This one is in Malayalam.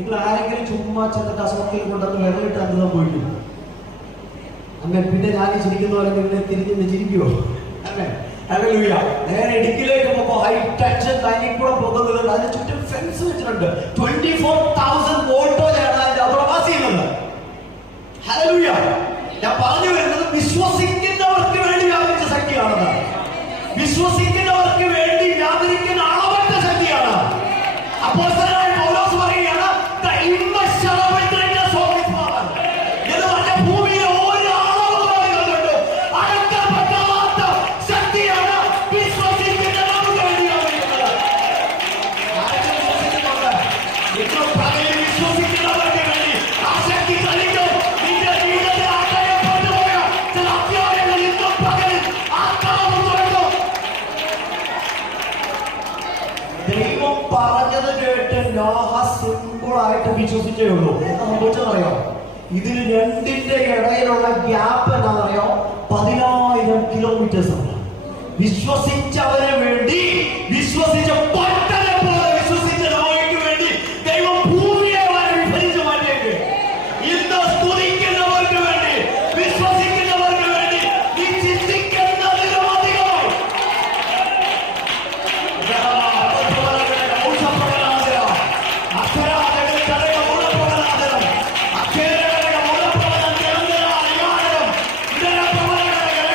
നിങ്ങൾ ആരെങ്കിലും ചുമ്മാ ചെന്നിട്ട് അസുഖത്തിൽ കൊണ്ടുവന്ന് വെള്ളമിട്ട് അന്ന് പോയിട്ടു അങ്ങനെ പിന്നെ ഞാൻ ചിരിക്കുന്ന പോലെ നിങ്ങളെ തിരിഞ്ഞ് ചിരിക്കുവോ? അല്ലേ? ഹല്ലേലൂയ. നേരെ ഇടുക്കിലേക്ക് പോകുമ്പോൾ ഹൈ ടെൻഷൻ ലൈനിൽ കൂടെ പോകുന്നത് അതിന് ചുറ്റും ഫെൻസ് വെച്ചിട്ടുണ്ട്. 24,000 വോൾട്ടേജാണ് അതിന്റെ പ്രവാസി ചെയ്യുന്നത്. ഹല്ലേലൂയ. ഞാൻ പറഞ്ഞു വരുന്നത് വിശ്വസിക്കുന്നവർക്ക് വേണ്ടി വ്യാപരിച്ച ശക്തിയാണെന്ന്. വിശ്വസിക്കുന്നവർക്ക് വേണ്ടി വ്യാപരിക്കുന്ന അളവറ്റ ശക്തിയാണ്. അപ്പോസ്തലനായ പൗലോസ് പറയുകയാണ് എന്ന് പറഞ്ഞ ഭൂമിയിലെ ഓരോ അളവുകളുണ്ട് അടക്കപ്പെടാത്ത ശക്തിയാണ് വിശ്വസിക്കുന്നവർക്ക് വേണ്ടി വ്യാപരിക്കുന്നത്. ആരൊക്കെ വിശ്വസിക്കുന്നുണ്ട്? ഇന്ന് പകലിൽ വിശ്വസിക്കുന്നവർക്ക് വേണ്ടി ആ ശക്തി കളിക്കും. നിന്റെ ജീവിതത്തിൽ ആശ്രയപ്പെട്ടു പോയ ചില അത്യാവശ്യങ്ങൾ ഇന്നും പകലിൽ ആത്മാവ് തുറക്കും. ദൈവം പറഞ്ഞത് കേട്ട് നോഹ സിമ്പിളായിട്ട് വിശ്വസിച്ചേ ഉള്ളൂ. എന്താ സംഭവിച്ചതറിയോ? ഇതിൽ രണ്ടിന്റെ ഇടയിലുള്ള ഗ്യാപ്പ് എന്താണെന്നറിയോ? 10,000 കിലോമീറ്റേഴ്സ് ആണ്. വിശ്വസിച്ചവന് വേണ്ടി വിശ്വസിച്ച